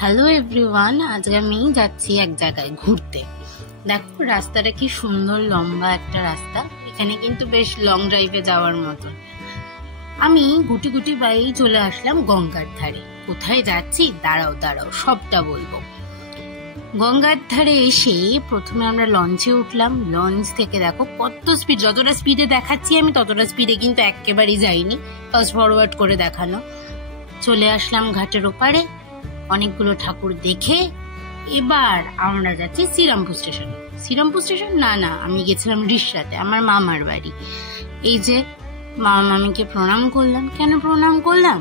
Hello everyone, আজকে আমি যাচ্ছি এক জায়গায় ঘুরতে। দেখো রাস্তাটা কি সুন্দর, লম্বা একটা রাস্তা। এখানে কিন্তু বেশ লং ড্রাইভে যাওয়ার মতন। আমি গুটি গুটি বাই চলে আসলাম গঙ্গার ধারে। কোথায় যাচ্ছি দাঁড়াও সবটা বলবো। গঙ্গার ধারে এসে প্রথমে আমরা লঞ্চে উঠলাম। লঞ্চ থেকে দেখো কত স্পিড, যতটা স্পিডে দেখাচ্ছি আমি ততটা স্পিডে কিন্তু একেবারেই যাইনি, ফাস্ট ফরওয়ার্ড করে দেখানো। চলে আসলাম ঘাটের ওপারে, অনেকগুলো ঠাকুর দেখে এবার আমরা যাচ্ছি শ্রীরামপুর স্টেশনে। শ্রীরামপুর স্টেশন না, আমি গেছিলাম রিষড়াতে, আমার মামার বাড়ি। এই যে মামা মামিকে প্রণাম করলাম। কেন প্রণাম করলাম?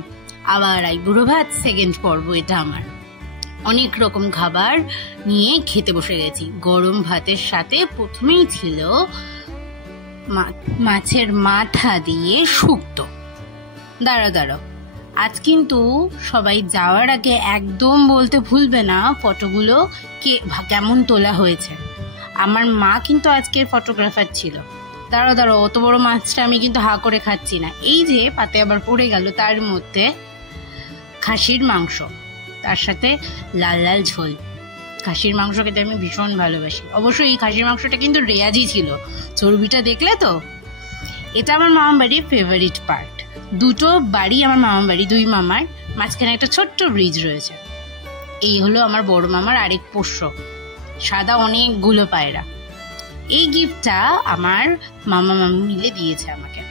আবার বুড়ো ভাত সেকেন্ড পর্ব এটা আমার। অনেক রকম খাবার নিয়ে খেতে বসে গেছি। গরম ভাতের সাথে প্রথমেই ছিল মাছের মাথা দিয়ে শুক্তো। দাঁড়াও, আজ কিন্তু সবাই যাওয়ার আগে একদম বলতে ভুলবে না ফটোগুলো কেমন তোলা হয়েছে। আমার মা কিন্তু আজকের ফটোগ্রাফার ছিল। দাঁড়াও, অত বড় মাছটা আমি কিন্তু হা করে খাচ্ছি না। এই যে পাতে আবার পড়ে গেল, তার মধ্যে খাসির মাংস, তার সাথে লাল লাল ঝোল। খাসির মাংস খেতে আমি ভীষণ ভালোবাসি। অবশ্যই এই খাসির মাংসটা কিন্তু রেয়াজি ছিল, চর্বিটা দেখলে তো। এটা আমার মামার বাড়ির ফেভারিট পার্ট। দুটো বাড়ি আমার মামার বাড়ি, দুই মামার মাঝখানে একটা ছোট্ট ব্রিজ রয়েছে। এই হলো আমার বড় মামার আরেক পোষ্য, সাদা অনেকগুলো পায়রা। এই গিফটটা আমার মামা মামি মিলে দিয়েছে আমাকে।